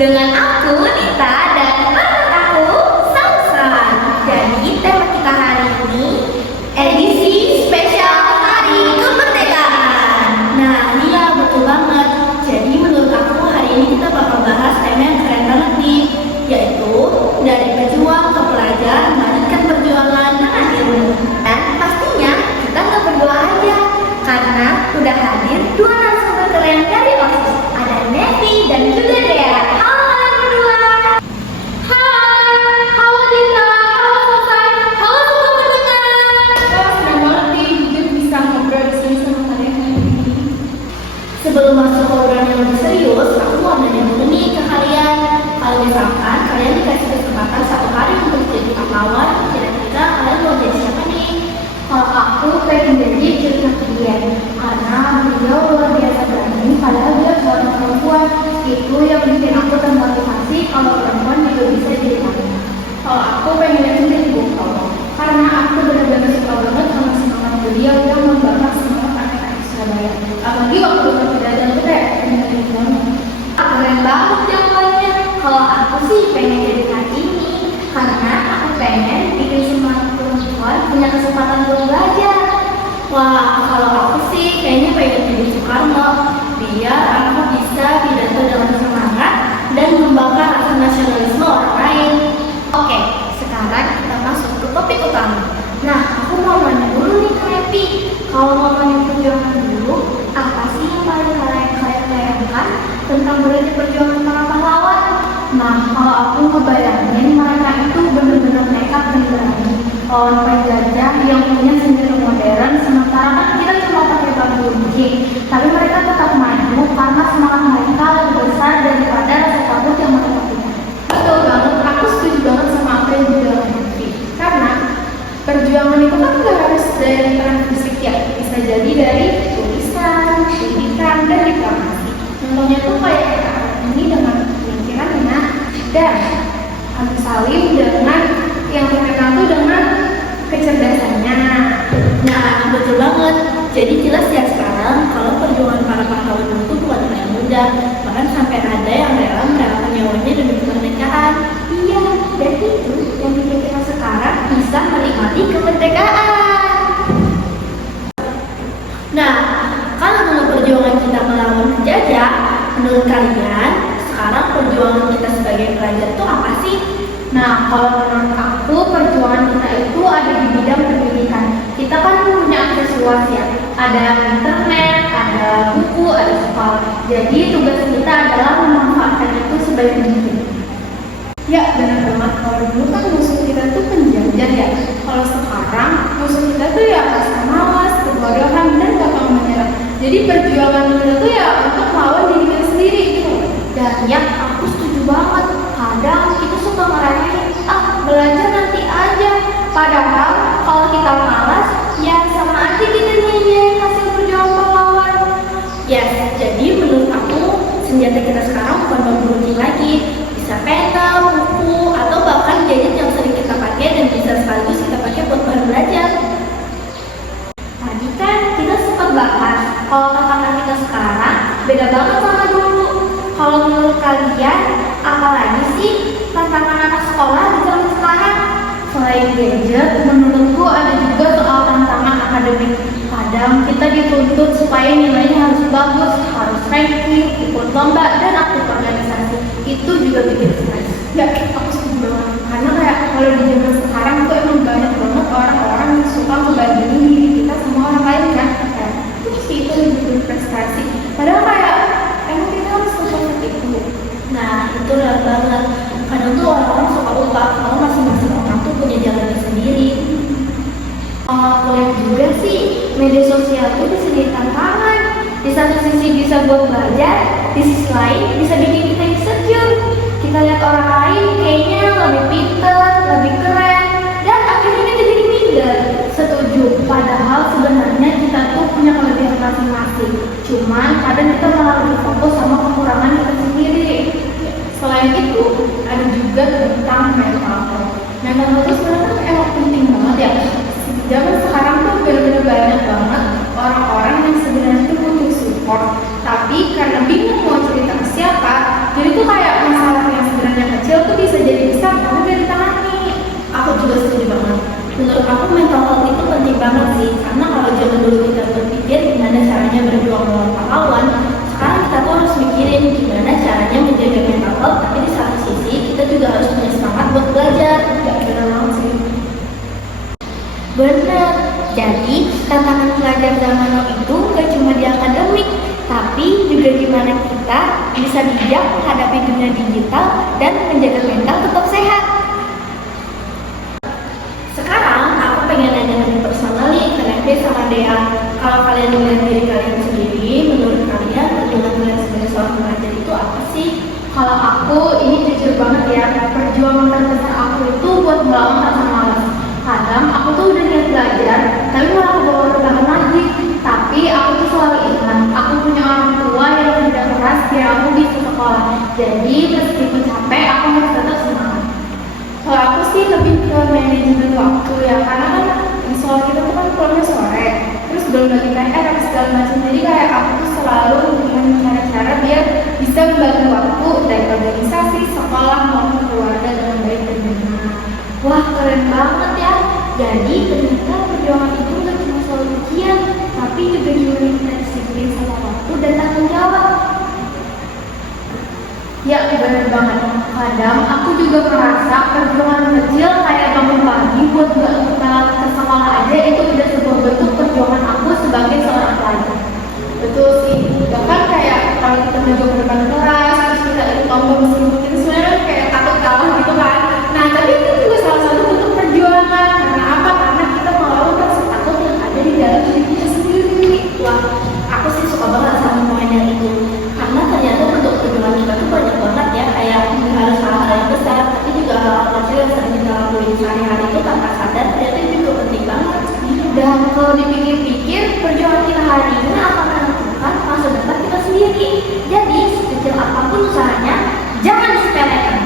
Dengan aku Nita dan partner aku Samsan. Jadi tema kita hari ini edisi spesial Hari Kemerdekaan. Nah, iya betul banget. Jadi menurut aku hari ini kita bakal bahas tema yang keren banget nih, yaitu dari pejuang ke pelajar melanjutkan perjuangan dengan ilmu. Dan pastinya kita nggak berdua aja, karena udah hadir dua narasumber keren dari OSIS. Ada Nevi dan juga Dea. Halo berdua. Hai, halo Dita, halo Sofai, halo semua pendengar. Wah, senang banget nih jujur bisa ngobrol di sini sama kalian hari ini. Sebelum masuk ke obrolan yang lebih serius, aku mau nanya dulu nih ke kalian. Kalau misalkan kalian dikasih kesempatan satu hari untuk jadi pahlawan, kira-kira kalian mau jadi siapa nih? Kalau aku pengen jadi Cut Nafian, karena beliau luar biasa berani, padahal dia seorang perempuan. Itu yang bikin aku termotivasi kalau perempuan juga bisa jadi pahlawan. Kalau aku pengen jadi Bung Tomo, karena aku benar-benar suka banget sama semangat beliau yang membakar semangat anak-anak Surabaya. Apalagi waktu berpidato itu kayak benar-benar banget. Keren banget jawabannya. Kalau aku sih pengen jadi Kartini, karena aku pengen bikin semua perempuan punya kesempatan untuk belajar. Wah, kalau aku sih kayaknya pengen jadi Soekarno, biar aku bisa pidato dengan semangat dan membakar rasa nasionalisme orang lain. Oke, sekarang kita masuk ke topik utama. Nah, aku mau nanya dulu nih ke Nevi. Kalau ngomongin perjuangan dulu, apa sih yang paling kalian bayangkan tentang berarti perjuangan para pahlawan? Nah, kalau aku ngebayangin mereka itu benar-benar nekat dan berani lawan penjajah yang punya senjata modern, sementara kan kita cuma pakai bambu runcing, tapi mereka tetap maju karena semangat mereka lebih besar daripada rasa takut yang mereka punya. Betul banget, aku setuju banget sama apa yang dibilang Nevi. Karena perjuangan itu kan gak harus dari peran fisik ya, bisa jadi dari tulisan, pendidikan, dan diplomasi. Contohnya tuh kayak kata ini dengan pemikirannya dan Abi Salim dengan yang terkenal tuh dengan kecerdasannya. Nah, betul banget. Jadi jelas ya sekarang kalau perjuangan para pahlawan itu bukan hal yang mudah, bahkan sampai ada yang rela merelakan nyawanya demi kemerdekaan. Iya, dan itu yang bikin kita sekarang bisa menikmati kemerdekaan. Nah, kalau dulu perjuangan kita melawan penjajah, menurut kalian sekarang perjuangan kita sebagai pelajar itu apa sih? Nah, kalau menurut aku perjuangan kita itu ada di bidang pendidikan. Kita kan punya akses luas ya, ada internet, ada buku, ada sekolah. Jadi tugas kita adalah memanfaatkan itu sebaik mungkin. Ya, benar banget. Kalau dulu kan musuh kita tuh penjajah ya. Kalau sekarang musuh kita tuh ya rasa malas, kebodohan, dan gampang menyerah. Jadi perjuangan kita tuh ya untuk melawan diri kita sendiri gitu. Dan ya, aku setuju banget. Kadang kita suka ngeremehin, belajar nanti aja. Padahal kalau kita malas, ya sama aja kita nyanyiin hasil perjuangan pahlawan. Ya, jadi menurut aku senjata kita sekarang bukan bambu runcing lagi. Bisa pena, buku, atau bahkan gadget yang sering kita pakai dan bisa sekaligus kita pakai buat bahan belajar. Tadi kan kita sempat bahas kalau tantangan kita sekarang beda banget sama dulu. Kalau menurut kalian, apa lagi sih tantangan anak sekolah di zaman sekarang? Selain gadget, menurutku ada juga soal tantangan akademik. Kadang kita dituntut supaya nilainya harus bagus, harus ranking, ikut lomba, dan aktif organisasi. Itu juga bikin stres. Ya, aku setuju banget. Karena kayak kalau di zaman sekarang tuh emang banyak banget orang-orang yang suka ngebandingin diri kita sama orang lain kan. Kayak, terus itu bikin prestasi. Padahal kayak emang kita harus seperti itu. Nah, itu real banget. Kadang tuh orang-orang suka lupa kalau masing-masing orang tuh punya jalannya sendiri. Aku lihat juga sih, media sosial itu bisa jadi tantangan. Di satu sisi bisa buat belajar, di sisi lain bisa bikin kita insecure. Kita lihat orang lain kayaknya lebih pintar, lebih keren, dan akhirnya kita jadi minder. Setuju, padahal sebenarnya kita tuh punya kelebihan masing-masing. Cuman kadang kita malah lebih fokus sama kekurangan kita sendiri. Selain itu, ada juga tentang mental health. Mental health itu sebenarnya emang penting banget ya. Zaman sekarang tuh benar-benar banyak banget orang-orang yang sebenarnya tuh butuh support, tapi karena bingung mau cerita ke siapa, jadi tuh kayak masalah aku mental health itu penting banget sih, karena kalau zaman dulu kita berpikir gimana caranya berjuang melawan pahlawan, sekarang kita tuh harus mikirin gimana caranya menjaga mental health, tapi di satu sisi kita juga harus punya semangat buat belajar. Ya benar banget sih. Benar. Jadi, tantangan pelajar zaman now itu gak cuma di akademik, tapi juga gimana kita bisa bijak menghadapi dunia digital dan menjaga mental tetap sehat. Sekarang aku pengen nanya dari personal nih ke Nevi sama Dea. Kalau kalian melihat diri kalian sendiri, menurut kalian perjuangan kalian sebagai seorang pelajar itu apa sih? Kalau aku, ini jujur banget ya, perjuangan terbesar aku itu buat melawan rasa malas. Kadang aku tuh udah niat belajar, tapi malah kebawa rebahan lagi. Tapi aku tuh selalu ingat, aku punya orang tua yang kerja keras biar aku bisa sekolah. Jadi meskipun capek, aku harus tetap semangat. Kalau aku sih lebih ke manajemen waktu ya, karena kan soal kita tuh kan pulangnya sore, terus belum lagi PR segala macam. Jadi kayak aku tuh selalu dengan cara-cara biar bisa membagi waktu dari organisasi, sekolah maupun keluarga dengan baik dan benar. Wah, keren banget ya. Jadi ternyata perjuangan itu gak cuma soal ujian, tapi juga gimana kita disiplin sama waktu dan tanggung jawab. Ya benar banget. Kadang aku juga merasa perjuangan kecil kayak bangun pagi buat berangkat ke sekolah aja itu udah sebuah bentuk perjuangan aku sebagai seorang pelajar. Betul sih, bahkan kayak kalau kita maju ke depan kelas, terus kita ikut lomba mesin kita sebenarnya kayak takut kalah gitu kan. Nah tapi itu juga salah satu bentuk perjuangan. Karena apa? Karena kita melawan rasa takut yang ada di dalam diri kita sendiri. Wah, aku sih suka banget sama poinnya itu. Karena ternyata bentuk perjuangan kita tuh banyak banget ya. Kayak nggak harus hal-hal yang besar, tapi juga hal-hal kecil yang sering kita lakuin sehari-hari itu tanpa sadar. Ternyata itu juga penting banget. Dan kalau dipikir-pikir, perjuangan kita hari ini akan menentukan masa depan kita sendiri. Jadi, sekecil apapun usahanya, jangan disepelekan.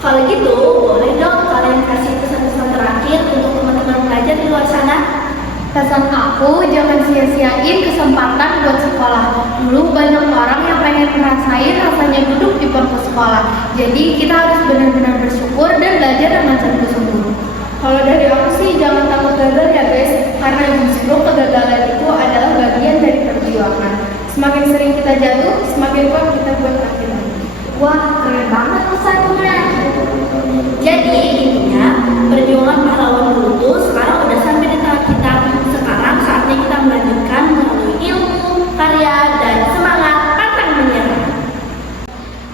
Kalau gitu, boleh dong kalian kasih pesan-pesan terakhir untuk teman-teman pelajar di luar sana? Pesan aku, jangan sia-siain kesempatan buat sekolah. Dulu banyak orang yang pengen ngerasain rasanya duduk di bangku sekolah. Jadi kita harus benar-benar bersyukur dan belajar dengan sungguh-sungguh. Kalau dari aku sih jangan takut gagal ya guys, karena justru kegagalan itu adalah bagian dari perjuangan. Semakin sering kita jatuh, semakin kuat kita buat kaki lagi. Wah, keren banget pesannya. Jadi intinya, perjuangan pahlawan dulu tuh sekarang udah sampai di tangan kita. Sekarang saatnya kita melanjutkan melalui ilmu, karya, dan semangat pantang menyerah.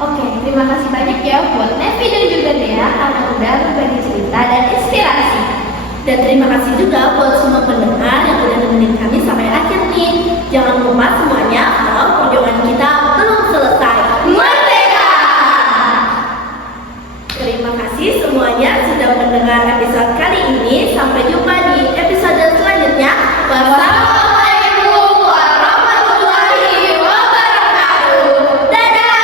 Oke, terima kasih banyak ya buat Nevi dan juga Dea karena udah berbagi cerita dan inspirasi. Dan terima kasih juga buat semua pendengar yang udah nemenin kami sampai akhir nih. Jangan lupa semuanya kalau perjuangan kita belum selesai. Merdeka! Terima kasih semuanya sudah mendengar episode kali ini. Sampai jumpa di episode selanjutnya. Wassalamualaikum warahmatullahi wabarakatuh. Dadah!